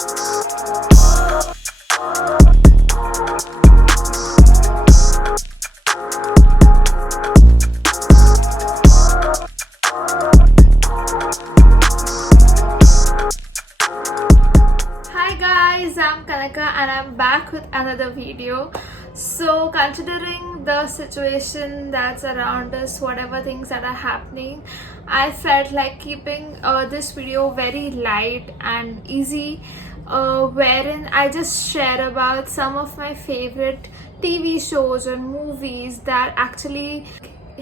Hi guys, I'm Kanaka and I'm back with another video. So considering the situation that's around us, whatever things that are happening, I felt like keeping this video very light and easy, wherein I just share about some of my favorite TV shows or movies that actually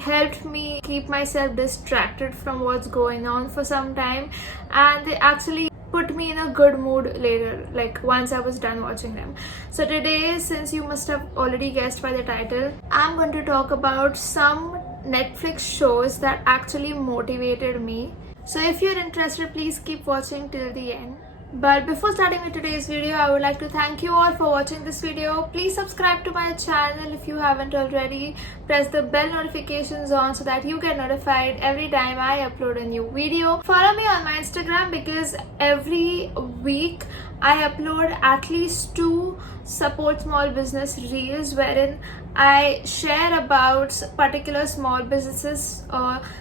helped me keep myself distracted from what's going on for some time, and they actually put me in a good mood later, like once I was done watching them. So today, since you must have already guessed by the title, I'm going to talk about some Netflix shows that actually motivated me. So if you're interested, please keep watching till the end. But before starting with today's video, I would like to thank you all for watching this video. Please subscribe to my channel if you haven't already. Press the bell notifications on so that you get notified every time I upload a new video. Follow me on my Instagram because every week I upload at least 2 support small business reels wherein I share about particular small businesses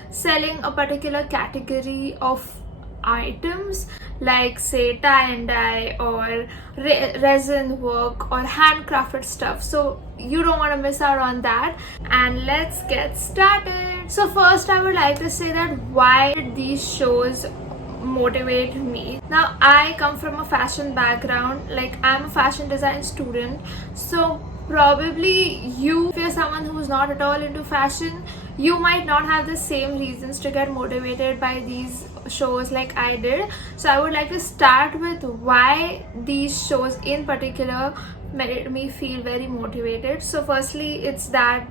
selling a particular category of items, like say tie and dye or resin work or handcrafted stuff. So you don't want to miss out on that, and let's get started. So first I would like to say that why did these shows motivate me. Now I come from a fashion background, like I'm a fashion design student, so probably if you're someone who's not at all into fashion, you might not have the same reasons to get motivated by these shows like I did. So I would like to start with why these shows in particular made me feel very motivated. So firstly, it's that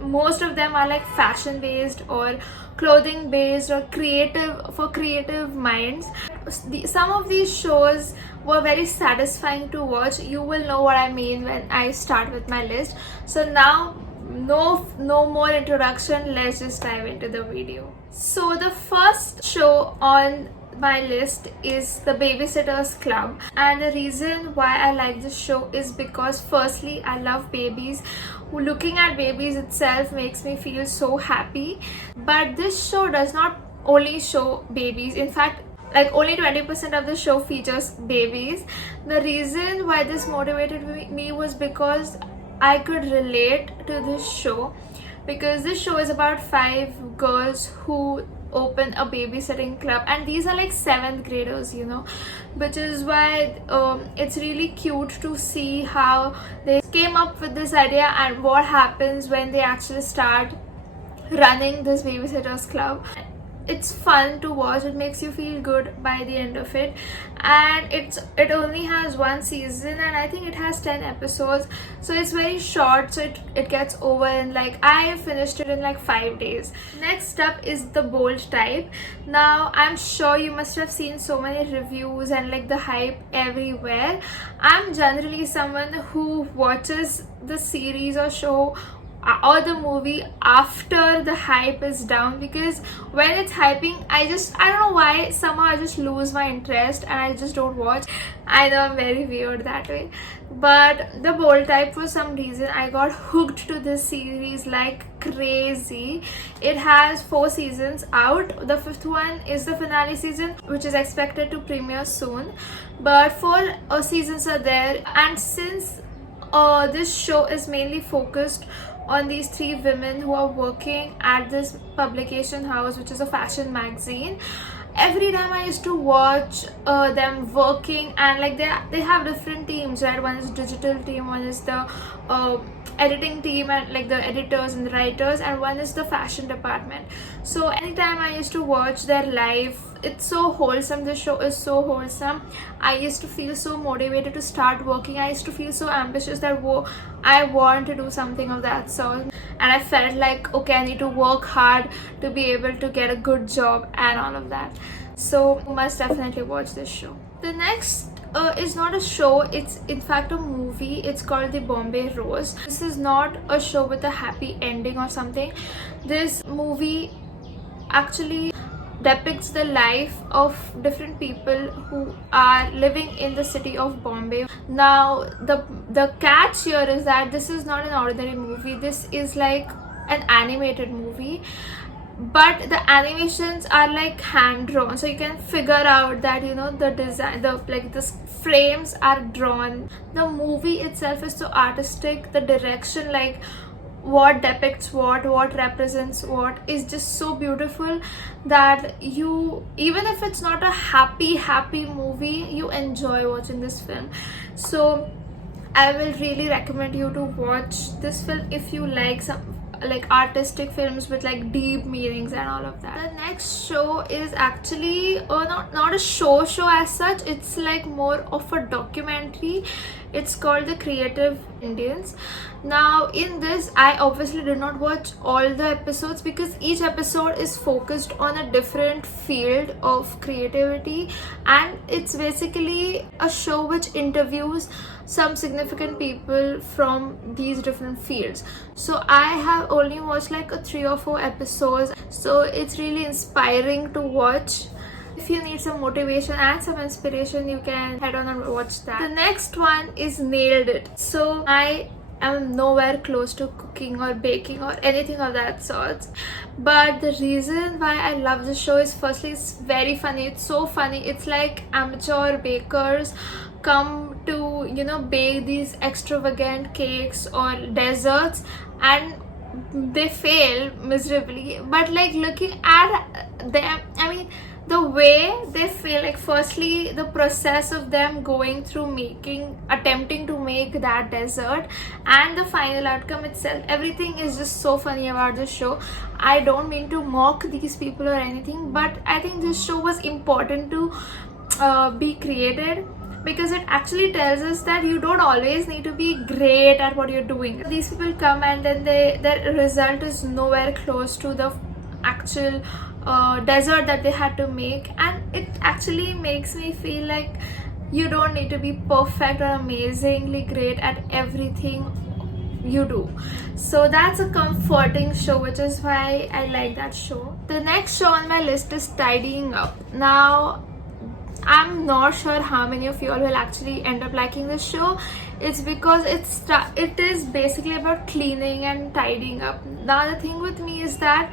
most of them are like fashion based or clothing based or creative minds. Some of these shows were very satisfying to watch. You will know what I mean when I start with my list. So now no more introduction, let's just dive into the video. So the first show on my list is The Babysitter's Club, and the reason why I like this show is because firstly, I love babies. Looking at babies itself makes me feel so happy. But this show does not only show babies. In fact, like only 20% of the show features babies. The reason why this motivated me was because I could relate to this show, because this show is about 5 girls who open a babysitting club, and these are like 7th graders, which is why it's really cute to see how they came up with this idea and what happens when they actually start running this babysitters club. It's fun to watch. It makes you feel good by the end of it, and it only has 1 season, and I think it has 10 episodes, so it's very short, so it gets over in like, I finished it in like 5 days. Next up is The Bold Type. Now I'm sure you must have seen so many reviews and like the hype everywhere. I'm generally someone who watches the series or show or the movie after the hype is down, because when it's hyping, I don't know why, somehow I just lose my interest and I just don't watch. I know I'm very weird that way, but The Bold Type, for some reason I got hooked to this series like crazy. It has 4 seasons out. The 5th one is the finale season, which is expected to premiere soon, but 4 seasons are there. And since this show is mainly focused on these 3 women who are working at this publication house, which is a fashion magazine, every time I used to watch them working, and like they have different teams, right? One is digital team, one is the editing team and like the editors and the writers, and one is the fashion department. So anytime I used to watch their life, it's so wholesome. This show is so wholesome. I used to feel so motivated to start working. I used to feel so ambitious that I want to do something of that sort, and I felt like, okay, I need to work hard to be able to get a good job and all of that. So you must definitely watch this show. The next is not a show, it's in fact a movie. It's called The Bombay Rose. This is not a show with a happy ending or something. This movie actually depicts the life of different people who are living in the city of Bombay. Now the catch here is that this is not an ordinary movie. This is like an animated movie, but the animations are like hand drawn, so you can figure out that, you know, the design, the like the frames are drawn. The movie itself is so artistic. The direction, like what depicts what represents what, is just so beautiful that you, even if it's not a happy movie, you enjoy watching this film. So I will really recommend you to watch this film if you like some like artistic films with like deep meanings and all of that. The next show is actually not a show as such. It's like more of a documentary. It's called The Creative Indians. Now in this, I obviously did not watch all the episodes because each episode is focused on a different field of creativity, and it's basically a show which interviews some significant people from these different fields. So I have only watched like 3 or 4 episodes, so it's really inspiring to watch. If you need some motivation and some inspiration, you can head on and watch that. The next one is Nailed It. So I am nowhere close to cooking or baking or anything of that sort, but the reason why I love this show is, firstly, it's very funny. It's so funny. It's like amateur bakers come to, you know, bake these extravagant cakes or desserts, and they fail miserably. But like looking at them, I mean, the way they feel, like firstly the process of them going through attempting to make that dessert, and the final outcome itself, everything is just so funny about this show. I don't mean to mock these people or anything, but I think this show was important to be created, because it actually tells us that you don't always need to be great at what you're doing. These people come and then their result is nowhere close to the actual dessert that they had to make, and it actually makes me feel like you don't need to be perfect or amazingly great at everything you do. So that's a comforting show, which is why I like that show. The next show on my list is Tidying Up. Now I'm not sure how many of you all will actually end up liking this show. It's because it is basically about cleaning and tidying up. Now the thing with me is that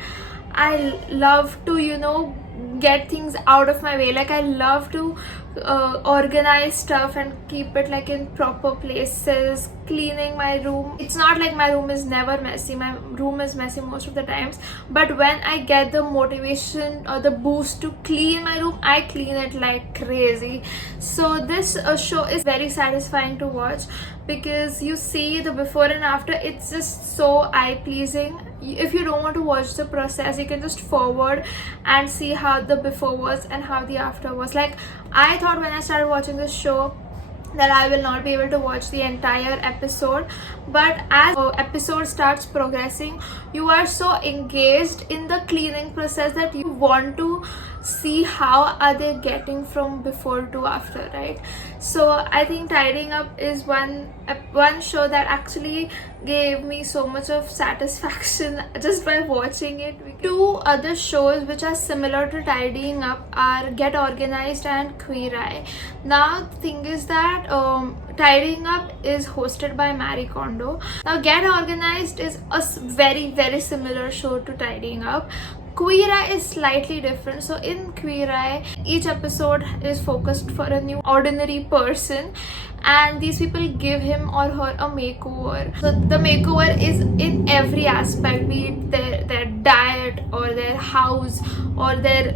I love to, you know, get things out of my way. Like I love to organize stuff and keep it like in proper places. Cleaning my room, it's not like my room is never messy. My room is messy most of the times, but when I get the motivation or the boost to clean my room, I clean it like crazy. So this show is very satisfying to watch, because you see the before and after. It's just so eye-pleasing. If you don't want to watch the process, you can just forward and see how the before was and how the after was. Like I thought when I started watching this show that I will not be able to watch the entire episode, but as episode starts progressing, you are so engaged in the cleaning process that you want to see how are they getting from before to after, right? So I think Tidying Up is one show that actually gave me so much of satisfaction just by watching it. 2 other shows which are similar to Tidying Up are Get Organized and Queer Eye. Now the thing is that Tidying Up is hosted by Marie Kondo. Now Get Organized is a very similar show to Tidying Up. Queer Eye is slightly different. So in Queer Eye, each episode is focused for a new ordinary person, and these people give him or her a makeover. So the makeover is in every aspect, be it their diet or their house or their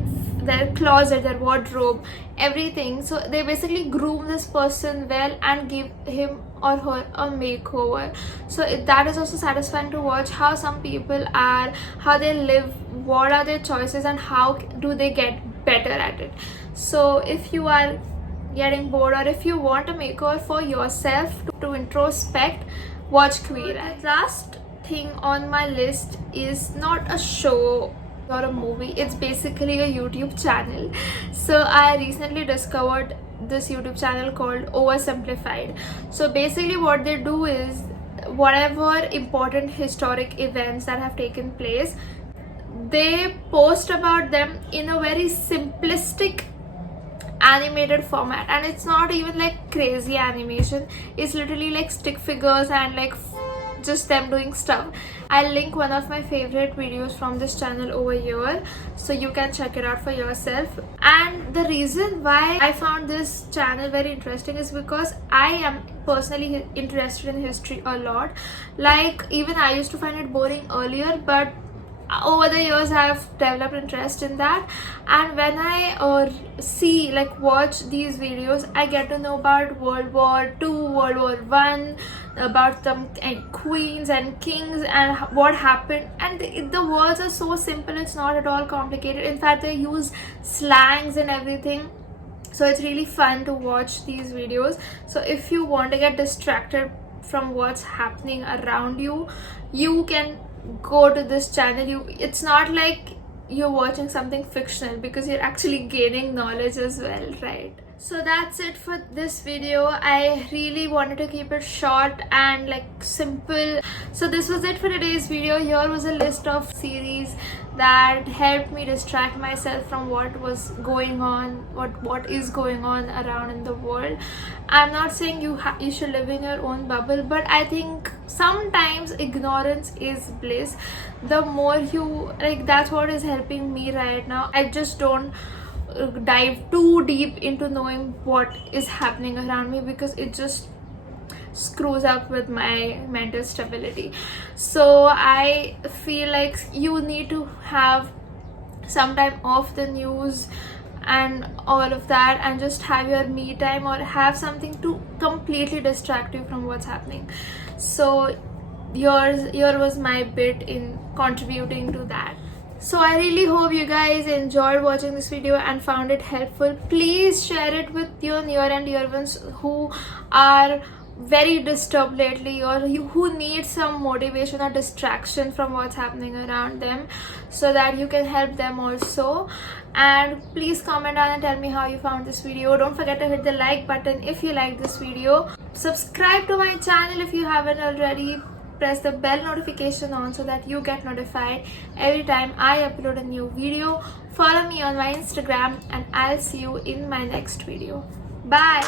closet, their wardrobe, everything. So they basically groom this person well and give him or her a makeover. So that is also satisfying to watch, how some people are, how they live, what are their choices, and how do they get better at it. So if you are getting bored, or if you want a makeover for yourself to introspect, watch Queer Eye. The last thing on my list is not a show or a movie, it's basically a YouTube channel. So I recently discovered this YouTube channel called Oversimplified. So basically what they do is, whatever important historic events that have taken place, they post about them in a very simplistic animated format, and it's not even like crazy animation. It's literally like stick figures and like just them doing stuff. I'll link one of my favorite videos from this channel over here so you can check it out for yourself. And the reason why I found this channel very interesting is because I am personally interested in history a lot. Like, even I used to find it boring earlier, but over the years I've developed interest in that. And when I watch these videos, I get to know about World War II, World War I, about some queens and kings and what happened. And the words are so simple, it's not at all complicated. In fact, they use slangs and everything, so it's really fun to watch these videos. So if you want to get distracted from what's happening around you, you can go to this channel. It's not like you're watching something fictional, because you're actually gaining knowledge as well, right? So that's it for this video. I really wanted to keep it short and like simple. So this was it for today's video. Here was a list of series that helped me distract myself from what was going on, what is going on around in the world. I'm not saying you should live in your own bubble, but I think sometimes ignorance is bliss. The more you like, that's what is helping me right now. I just don't dive too deep into knowing what is happening around me, because it just screws up with my mental stability. So I feel like you need to have some time off the news and all of that, and just have your me time, or have something to completely distract you from what's happening. So here was my bit in contributing to that. So I really hope you guys enjoyed watching this video and found it helpful. Please share it with your near and dear ones who are very disturbed lately, or who need some motivation or distraction from what's happening around them, so that you can help them also. And please comment down and tell me how you found this video. Don't forget to hit the like button if you like this video. Subscribe to my channel if you haven't already. Press the bell notification on so that you get notified every time I upload a new video. Follow me on my Instagram, and I'll see you in my next video. Bye.